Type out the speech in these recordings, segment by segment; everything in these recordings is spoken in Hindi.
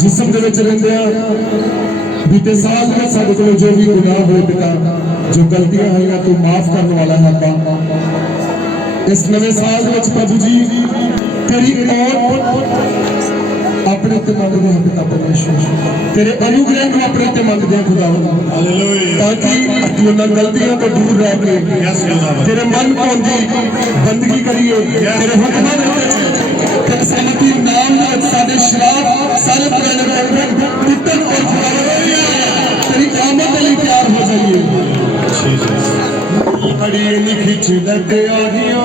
जिसम दे विच रहिंदे बीते साल में साडे कोल जो भी गुनाह होए पिता, जो गलतियां हुई तू माफ करने वाला है अब्बा। इस नवे साल में प्रभु जी तेरी अपने ते मंगदे हैं पिता परमेश्वर, तेरे अनुग्रह को अपने ते मंगदे हैं खुदा, ताकि तू उन्हां गलतियां तो दूर रह के तेरे मन को बंदगी करिए, तेरे हुक्मां दे तेरे सन्निधि नाम में सारे श्राप सारे पुराने बंधन टूटन और तेरी आमद के लिए तैयार हो जाइए। बड़ी खिंच लगे आगिया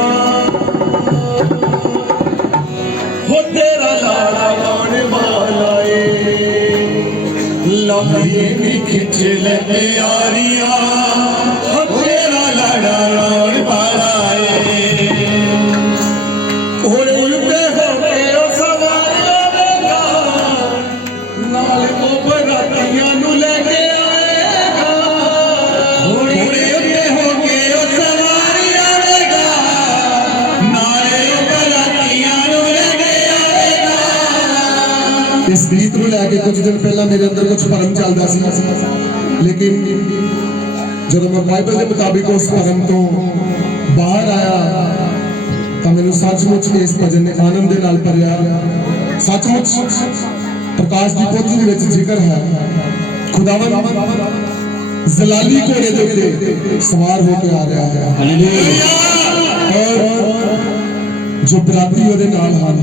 हो तेरा लाड़ा आने वाला है, लम्हे खिंच लगे आरिया हो तेरा लाड़ा आने वाला है। इस गीत को लैके कुछ दिन पहला मेरे अंदर कुछ भरम चलता सी, लेकिन जब मैं बाइबल के मुताबिक उस भरम तो बाहर आया तो मैंने सचमुच इस भजन ने आनंद के नाल भरिया। सचमुच प्रकाश की पोथी दे विच जिक्र है खुदावन जलाली घोड़े दे उत्ते सवार होकर आ रहा है, और जो बराती ओदे नाल हन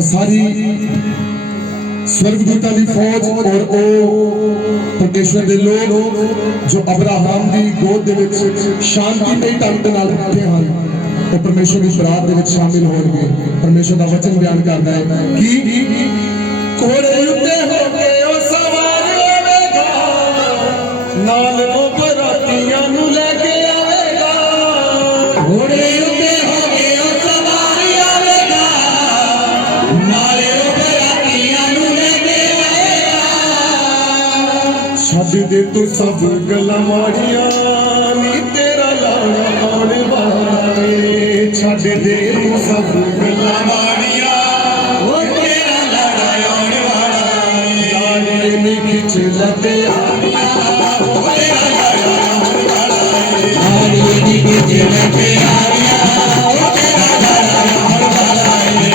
सारी स्वर्गदूतां दी फौज और ओ परमेश्वर दे लोग जो अब्राहम दी गोद दे विच शांतिमय ढंग दे नाल बैठे हन, वो परमेश्वर दी बरात दे विच शामिल होणगे। परमेश्वर दा वचन बयान करदा है कि घोड़े उत्ते होके ओ सवार होवेगा, नाल ओ बरातियां नु लेके आवेगा। घोड़े उत्ते होके ओ सवार आवेगा, नाल ओ बरातियां नु लेके आवेगा। छड्ड दे तू सब गल्लां माड़ियां नी तेरा लाड़ा आने वाला है, छड्ड दे तू सब गल्लां माड़ियां खिंच लते आरिया हो तेरा लाड़ा आने वाला है, खिंच लते आरिया हो तेरा लाड़ा आने वाला है,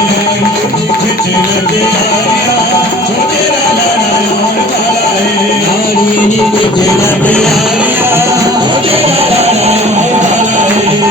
खिंच लते आरिया हो तेरा लाड़ा आने वाला है, खिंच लते आरिया हो तेरा लाड़ा आने वाला है।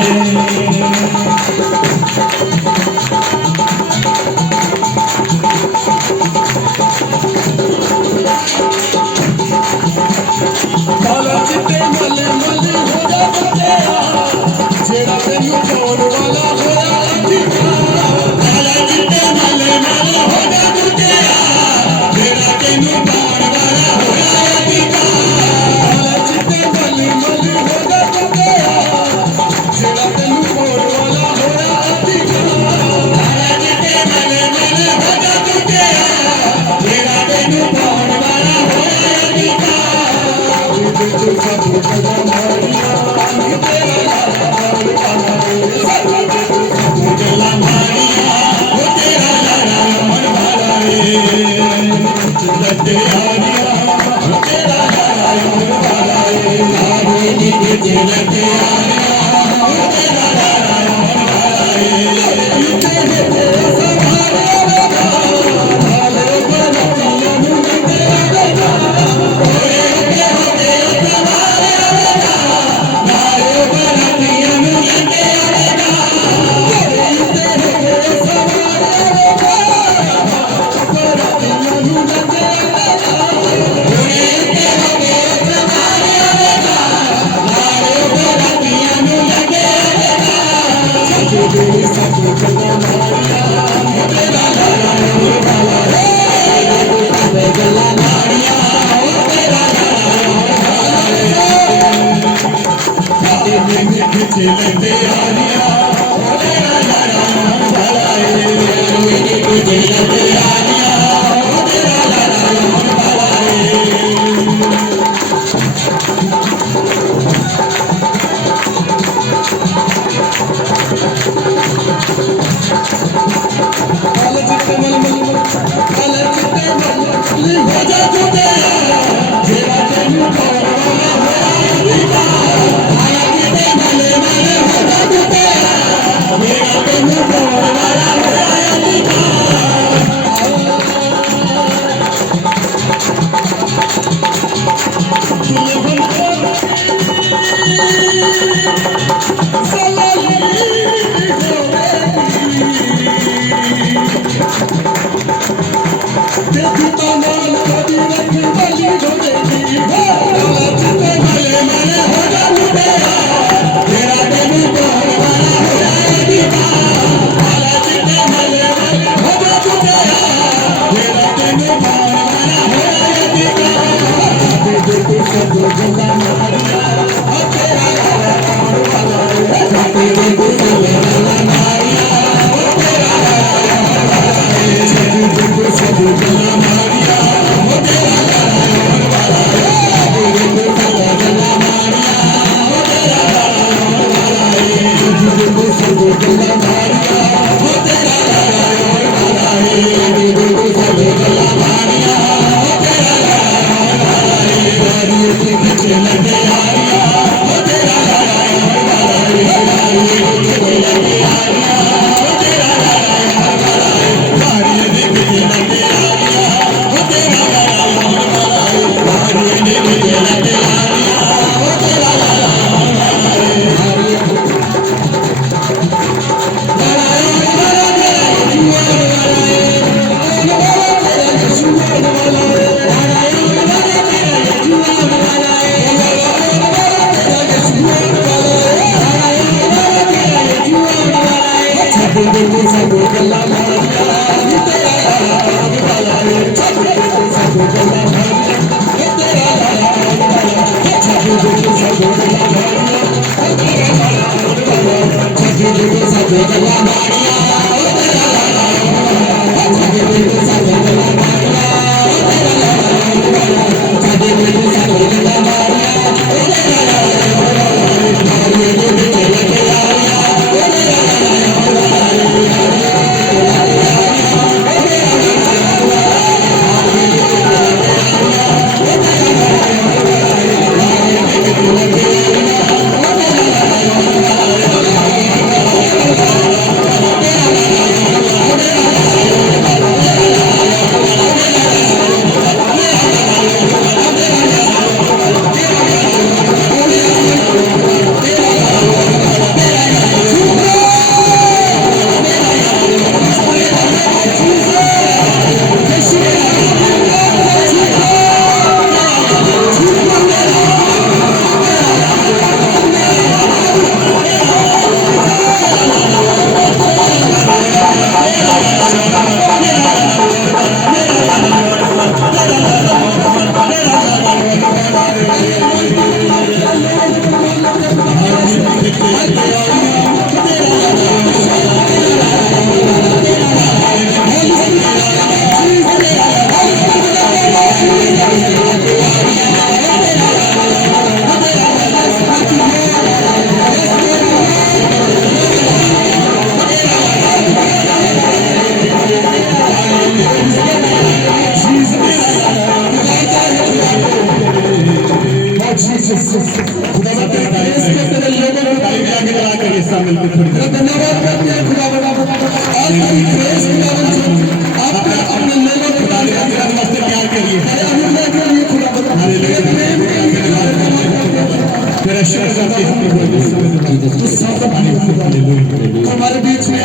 हमारे बीच में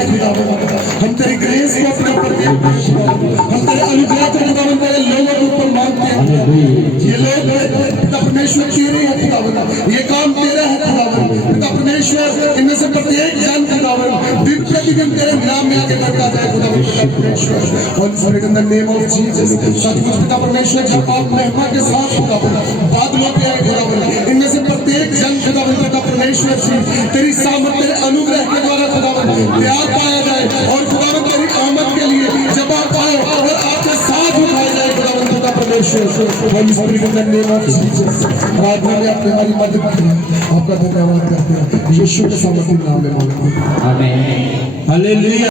हम तेरी ग्रेस को अपने ऊपर हम तेरे अनुग्रह को खुदावंद तेरे लोगों के ऊपर मांगते हैं। ये लोग पिता परमेश्वर तेरे हैं खुदावंद, ये काम तेरा है खुदावंद पिता परमेश्वर। इनमें से प्रत्येक जन खुदावंद दिन प्रतिदिन तेरे नाम में आगे बढ़ता जाए खुदावंद पिता परमेश्वर। और इन द नेम ऑफ जीसस सचमुच पिता परमेश्वर जब आप महिमा के साथ खुदावंद बादलों पे आए खुदावंद, इनमें से प्रत्येक जन खुदावंद पिता परमेश्वर जी तेरी सामर्थ तेरे अनुग्रह के द्वारा खुदावंद प्यार पाया जाए और खुदावंद तेरी आमद के लिए जब आप आए और आपके साथ उठाए जाए खुदावंद पिता परमेश्वर। Holy spirit in the name of Jesus आराधना में अपने हमारी मदद की आपका धन्यवाद करते हैं यीशु के सामर्थ्य नाम में मांगते हैं, आमीन, हालेलुया।